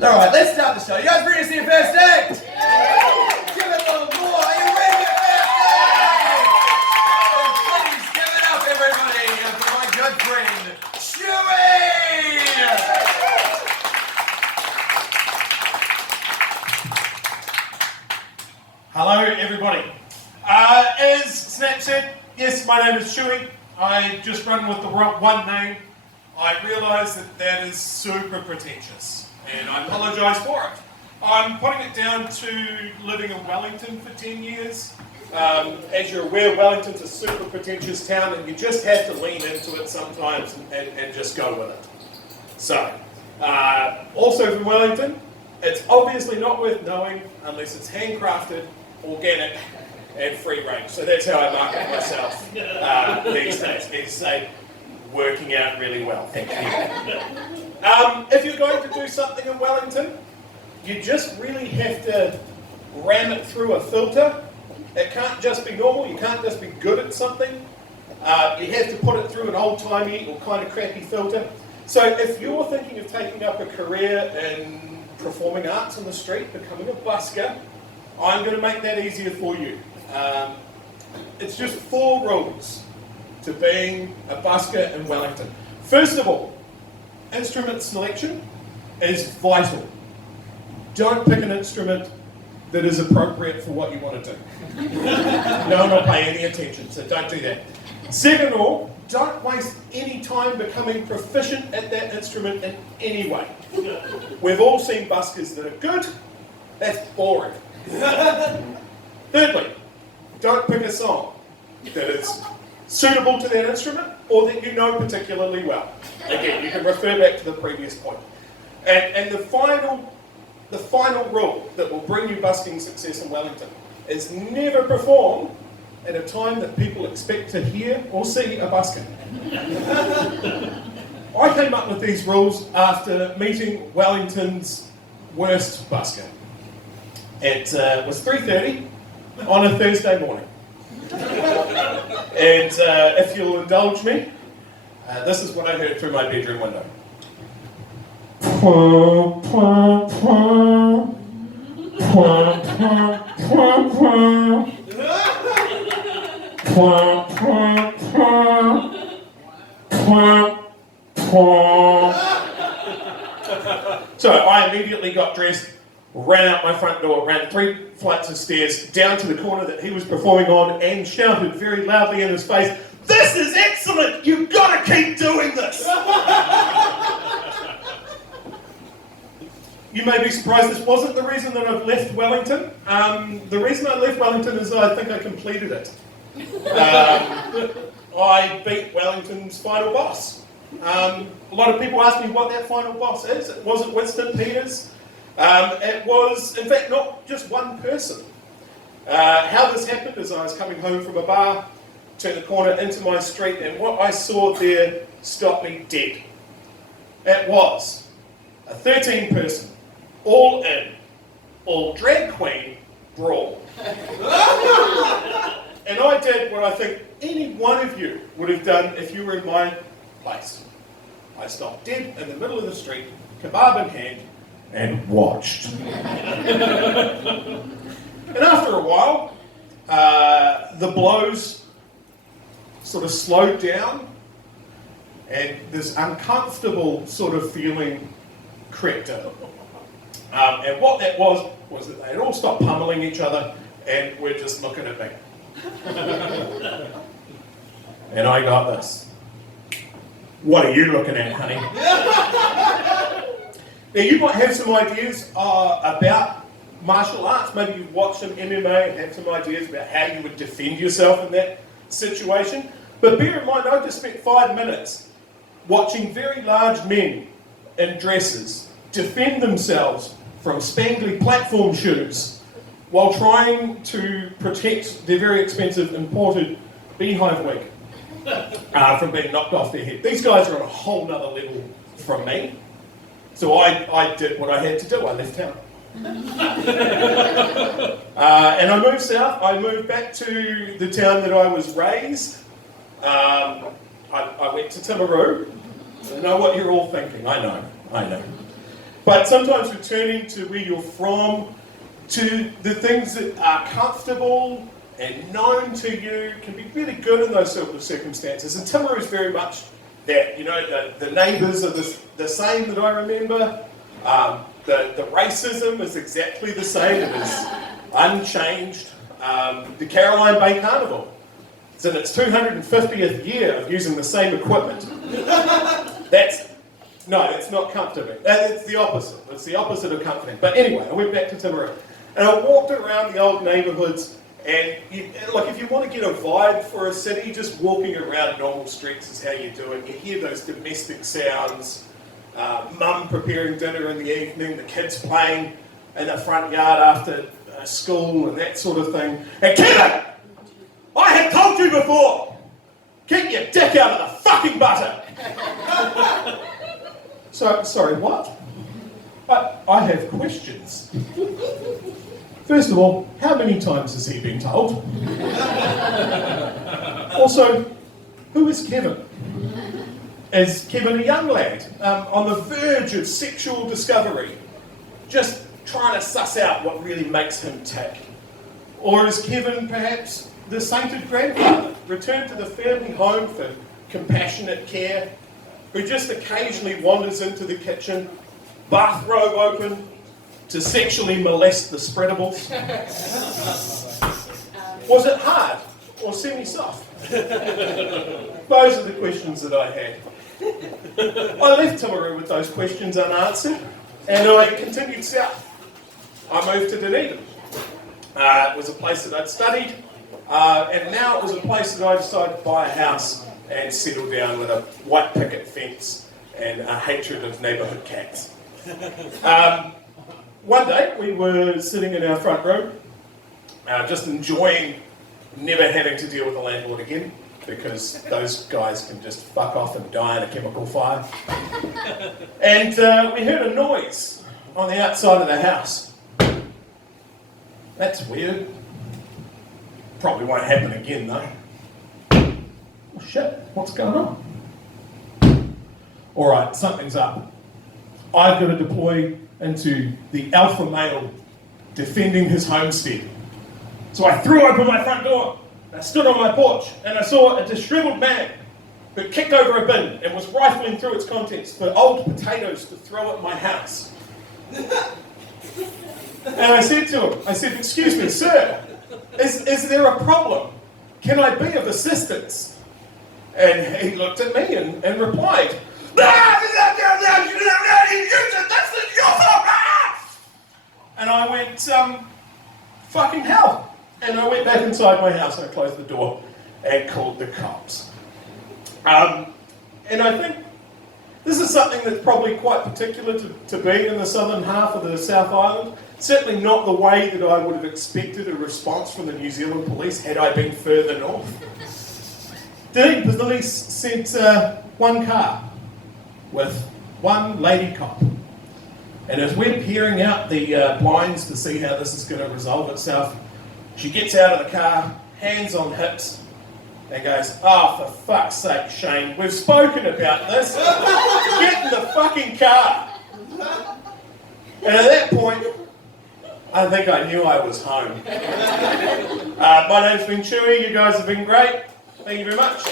Alright, let's start the show. You guys ready to see your first act? Yeah. Give it a little more. Are you ready for your first act? Well, please give it up, everybody, for my good friend, Chewie! Hello, everybody. As Snap said, yes, my name is Chewie. I just run with the one name. I realise that is super pretentious, and I apologise for it. I'm putting it down to living in Wellington for 10 years. As you're aware, Wellington's a super pretentious town, and you just have to lean into it sometimes and just go with it. So, also from Wellington, it's obviously not worth knowing unless it's handcrafted, organic, and free range. So that's how I market myself these days. It's say, working out really well. Thank you. If you're going to do something in Wellington, you just really have to ram it through a filter. It can't just be normal. You can't just be good at something. You have to put it through an old-timey or kind of crappy filter. So if you're thinking of taking up a career in performing arts on the street, becoming a busker, I'm going to make that easier for you. It's just 4 rules to being a busker in Wellington. First of all, instrument selection is vital. Don't pick an instrument that is appropriate for what you want to do. No one will pay any attention, so don't do that. Second of all, don't waste any time becoming proficient at that instrument in any way. We've all seen buskers that are good. That's boring. Thirdly, don't pick a song that is suitable to that instrument or that you know particularly well. Again, you can refer back to the previous point. And the final rule that will bring you busking success in Wellington is never perform at a time that people expect to hear or see a busker. I came up with these rules after meeting Wellington's worst busker. It was 3:30 on a Thursday morning. And if you'll indulge me, this is what I heard through my bedroom window. So I immediately got dressed, ran out my front door, ran 3 flights of stairs down to the corner that he was performing on and shouted very loudly in his face, "This is excellent! You've got to keep doing this!" You may be surprised this wasn't the reason that I've left Wellington. The reason I left Wellington is I think I completed it. I beat Wellington's final boss. A lot of people ask me what that final boss is. It wasn't Winston Peters. It was, in fact, not just one person. How this happened is I was coming home from a bar, turned the corner into my street, and what I saw there stopped me dead. It was a 13-person, all-in, all-drag queen brawl. And I did what I think any one of you would have done if you were in my place. I stopped dead in the middle of the street, kebab in hand, and watched. And after a while, the blows sort of slowed down, and this uncomfortable sort of feeling crept in. And what that was that they had all stopped pummeling each other and were just looking at me. And I got this. What are you looking at, honey? Now, you might have some ideas about martial arts. Maybe you've watched some MMA and have some ideas about how you would defend yourself in that situation. But bear in mind, I just spent 5 minutes watching very large men in dresses defend themselves from spangly platform shoes while trying to protect their very expensive imported beehive wig from being knocked off their head. These guys are on a whole nother level from me. So I did what I had to do. I left town. And I moved south. I moved back to the town that I was raised. I went to Timaru. I know what you're all thinking. I know. But sometimes returning to where you're from, to the things that are comfortable and known to you, can be really good in those sort of circumstances. And Timaru is very much that. The neighbours are the same that I remember. The racism is exactly the same. It is unchanged. The Caroline Bay Carnival. It's in its 250th year of using the same equipment. That's not comforting. It's the opposite. It's the opposite of comforting. But anyway, I went back to Timaru. And I walked around the old neighbourhoods, and if you want to get a vibe for a city, just walking around normal streets is how you do it. You hear those domestic sounds, mum preparing dinner in the evening, the kids playing in the front yard after school and that sort of thing. And Kevin! I have told you before! Keep your dick out of the fucking butter! So, sorry, what? I have questions. First of all, how many times has he been told? Also, who is Kevin? Is Kevin a young lad on the verge of sexual discovery, just trying to suss out what really makes him tick? Or is Kevin perhaps the sainted grandfather, returned to the family home for compassionate care, who just occasionally wanders into the kitchen, bathrobe open, to sexually molest the spreadables? Was it hard or semi-soft? Those are the questions that I had. I left Timaru with those questions unanswered, and I continued south. I moved to Dunedin. It was a place that I'd studied, and now it was a place that I decided to buy a house and settle down with a white picket fence and a hatred of neighbourhood cats. One day we were sitting in our front room, just enjoying never having to deal with the landlord again, because those guys can just fuck off and die in a chemical fire. And we heard a noise on the outside of the house. That's weird. Probably won't happen again though. Oh shit, what's going on? Alright, something's up. I've got to deploy into the alpha male defending his homestead. So I threw open my front door, I stood on my porch, and I saw a disheveled man who kicked over a bin and was rifling through its contents for old potatoes to throw at my house. And I said to him, "Excuse me, sir, is there a problem? Can I be of assistance?" And he looked at me and replied, and I went, fucking hell. And I went back inside my house and I closed the door and called the cops. And I think this is something that's probably quite particular to be in the southern half of the South Island. Certainly not the way that I would have expected a response from the New Zealand police had I been further north. The police sent one car with one lady cop. And as we're peering out the blinds to see how this is going to resolve itself, she gets out of the car, hands on hips, and goes, "Oh, for fuck's sake, Shane, we've spoken about this. Get in the fucking car." And at that point, I think I knew I was home. My name's been Chewie. You guys have been great. Thank you very much.